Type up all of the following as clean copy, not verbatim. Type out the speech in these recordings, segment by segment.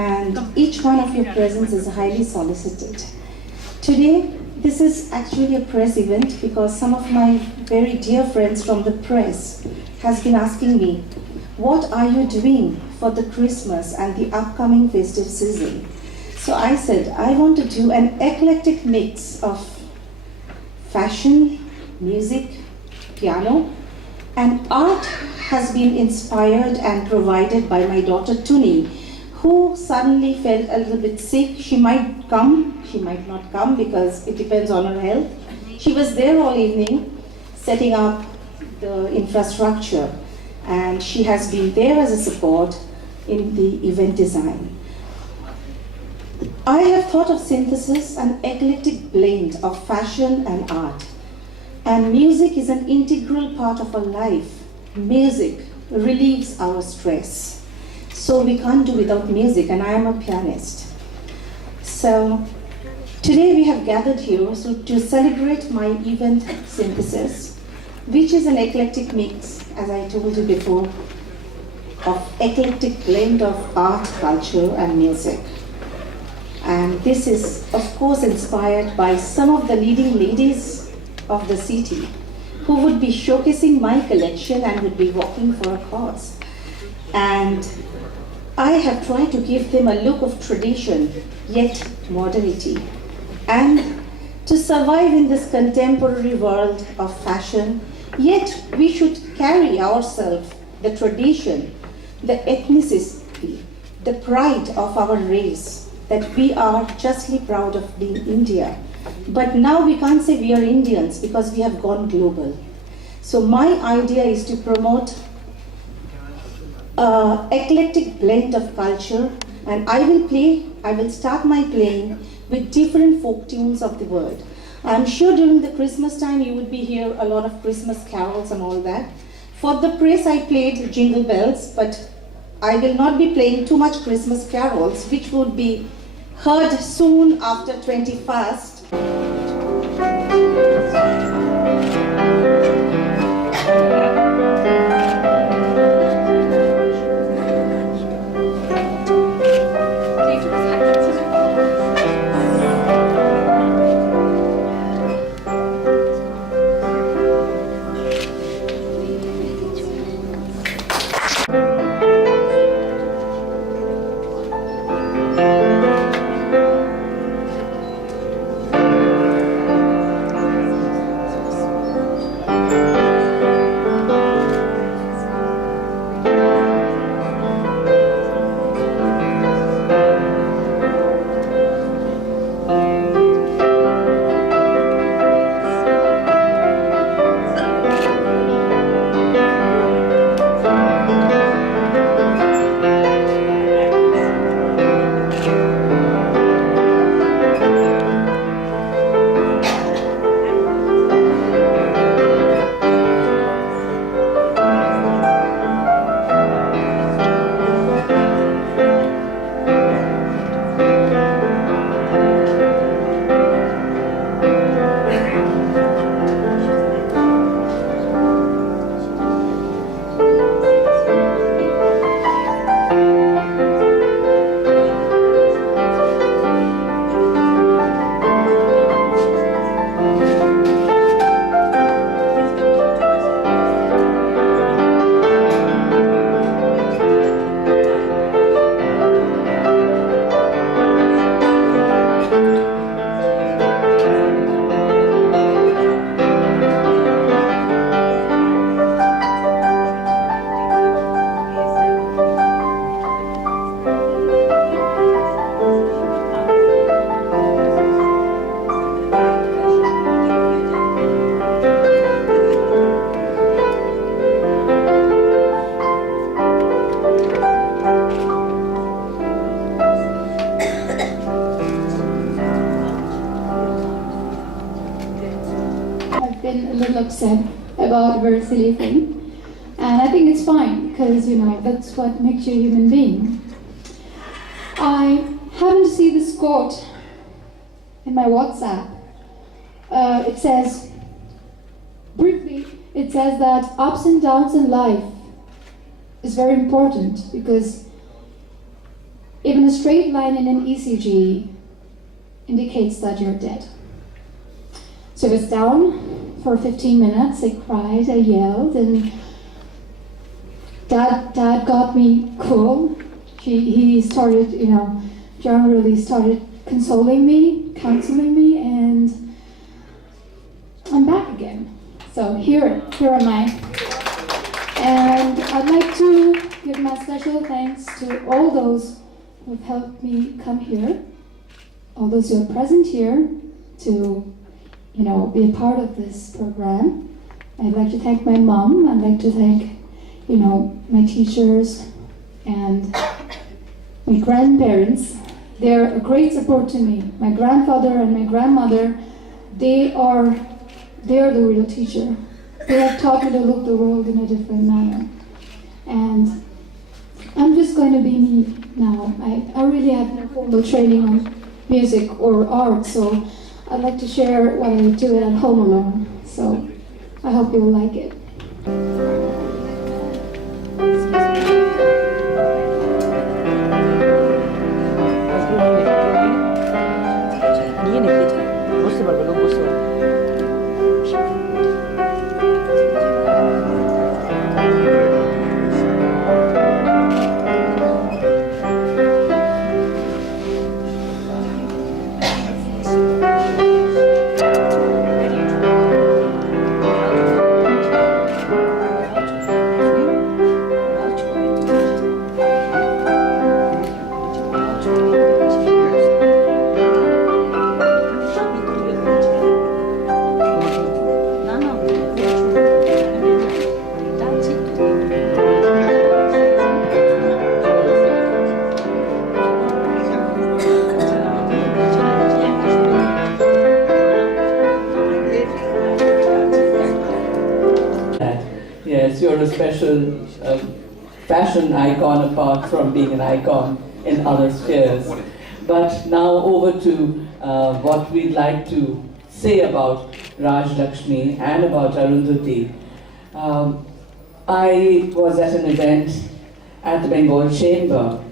and each one of your presence is highly solicited. Today, this is actually a press event because some of my very dear friends from the press has been asking me, what are you doing for the Christmas and the upcoming festive season? So I said, I want to do an eclectic mix of fashion, music, piano, and art has been inspired and provided by my daughter Tuni, who suddenly felt a little bit sick. She might come, she might not come because it depends on her health. She was there all evening setting up the infrastructure, and she has been there as a support in the event design. I have thought of synthesis, an eclectic blend of fashion and art. And music is an integral part of our life. Music relieves our stress. So we can't do without music, and I am a pianist. So today we have gathered here to celebrate my event synthesis, which is an eclectic mix, as I told you before, of eclectic blend of art, culture, and music. And this is, of course, inspired by some of the leading ladies of the city who would be showcasing my collection and would be walking for a cause. And I have tried to give them a look of tradition, yet modernity. And to survive in this contemporary world of fashion, yet we should carry ourselves the tradition, the ethnicity, the pride of our race, that we are justly proud of being India. But now we can't say we are Indians because we have gone global. So my idea is to promote an eclectic blend of culture, and I will start my playing with different folk tunes of the world. I'm sure during the Christmas time you would be hear a lot of Christmas carols and all that. For the press I played Jingle Bells, but I will not be playing too much Christmas carols, which would be heard soon after 21st. been a little upset about a very silly thing. And I think it's fine, because, you know, that's what makes you a human being. I happened to see this quote in my WhatsApp. It says, briefly, it says that ups and downs in life is very important, because Even a straight line in an ECG indicates that you're dead. So I was down for 15 minutes, I cried, I yelled, and Dad got me cool. He started, John really started consoling me, counseling me, and I'm back again. So here am I. And I'd like to give my special thanks to all those who've helped me come here, all those who are present here to, be a part of this program. I'd like to thank my mom. I'd like to thank, my teachers and my grandparents. They're a great support to me. My grandfather and my grandmother, they are the real teacher. They have taught me to look the world in a different manner. And I'm just going to be me now. I really have no formal training on music or art, so I'd like to share what I do at home alone. So I hope you'll like it. Yes, you're a special fashion icon apart from being an icon in other spheres. But now over to what we'd like to say about Raj Lakshmi and about Arundhati. I was at an event at the Bengal Chamber,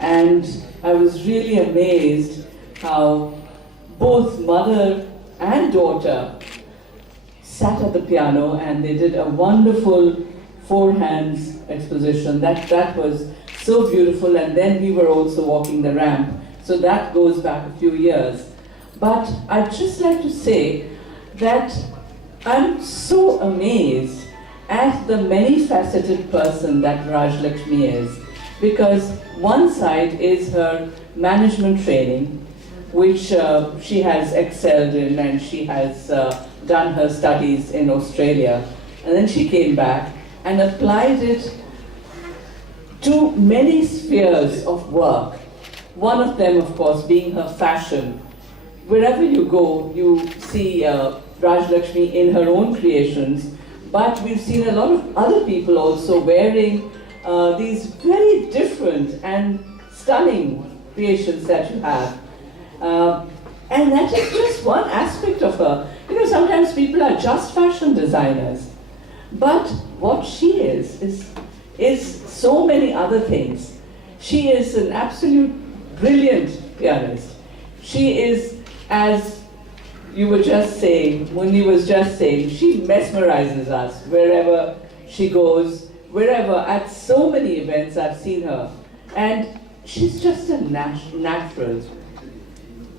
and I was really amazed how both mother and daughter sat at the piano and they did a wonderful four hands exposition. That was so beautiful, and then we were also walking the ramp. So that goes back a few years. But I'd just like to say that I'm so amazed at the many-faceted person that Raj Lakshmi is, because one side is her management training, which she has excelled in, and she has done her studies in Australia, and then she came back and applied it to many spheres of work. One of them, of course, being her fashion. Wherever you go, you see Raj Lakshmi in her own creations, but we've seen a lot of other people also wearing these very different and stunning creations that you have. And that is just one aspect of her. You know, sometimes people are just fashion designers, but what she is so many other things. She is an absolute brilliant pianist. She is, as you were just saying, Mundi was just saying, she mesmerizes us wherever she goes, wherever, at so many events I've seen her. And she's just a natural.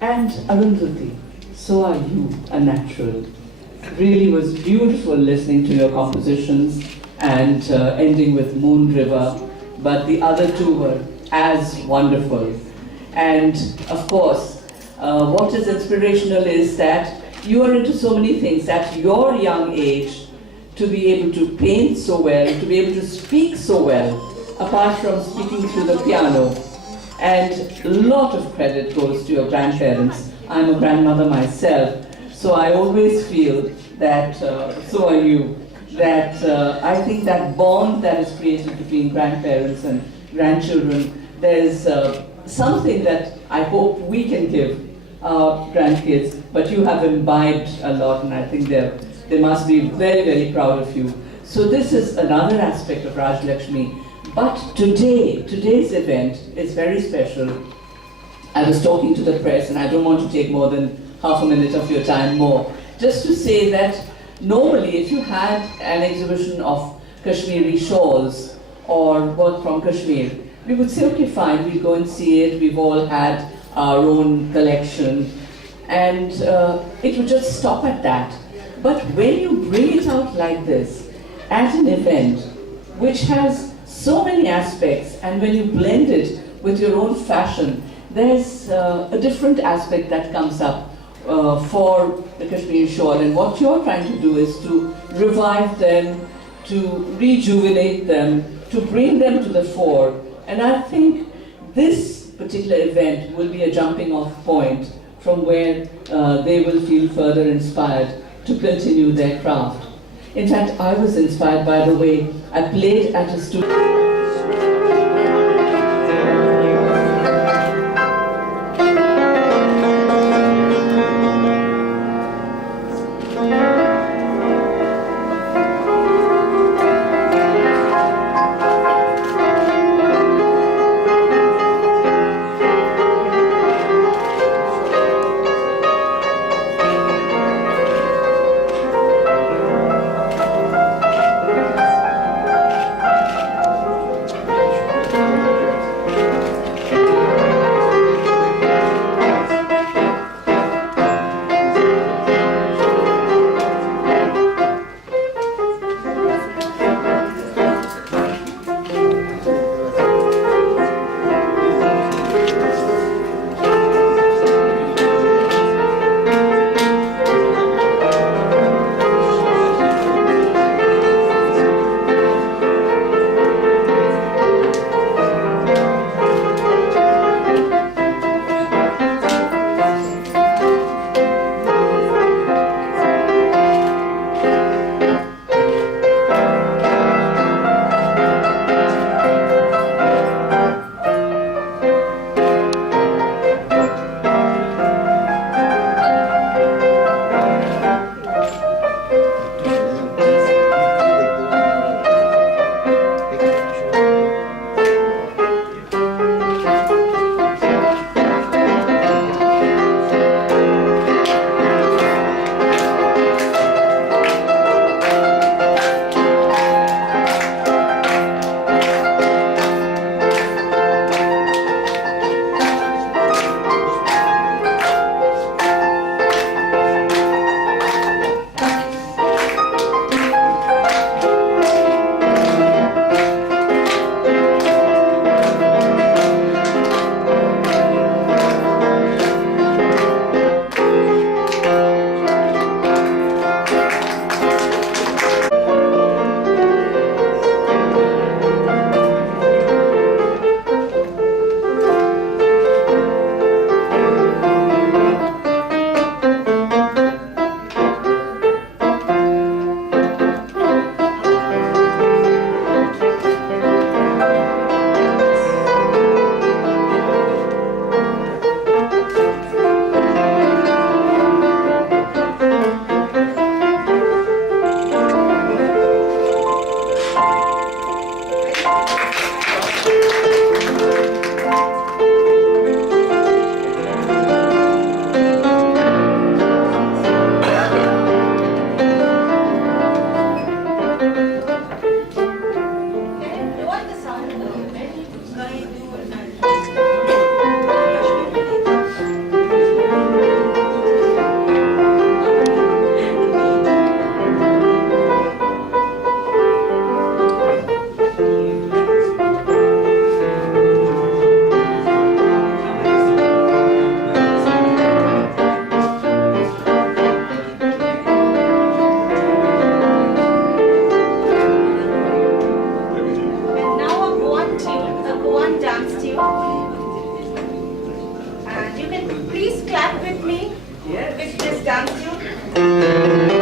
And Arundhati, so are you a natural. Really was beautiful listening to your compositions and ending with Moon River, but the other two were as wonderful. And of course, what is inspirational is that you are into so many things at your young age, to be able to paint so well, to be able to speak so well, apart from speaking through the piano. And a lot of credit goes to your grandparents. I'm a grandmother myself, so I always feel that, so are you, that I think that bond that is created between grandparents and grandchildren, there's something that I hope we can give our grandkids, but you have imbibed a lot, and I think they must be very, very proud of you. So this is another aspect of Raj Lakshmi, But today's event is very special. I was talking to the press, and I don't want to take more than half a minute of your time more, just to say that normally if you had an exhibition of Kashmiri shawls or work from Kashmir, we would say, okay, fine, we'll go and see it, we've all had our own collection, and it would just stop at that. But when you bring it out like this, at an event which has so many aspects, and when you blend it with your own fashion, there's a different aspect that comes up for the Kashmiri shawl, and what you're trying to do is to revive them, to rejuvenate them, to bring them to the fore. And I think this particular event will be a jumping off point from where they will feel further inspired to continue their craft. In fact, I was inspired by the way I played at a studio. And you can please clap with me with this dance tune.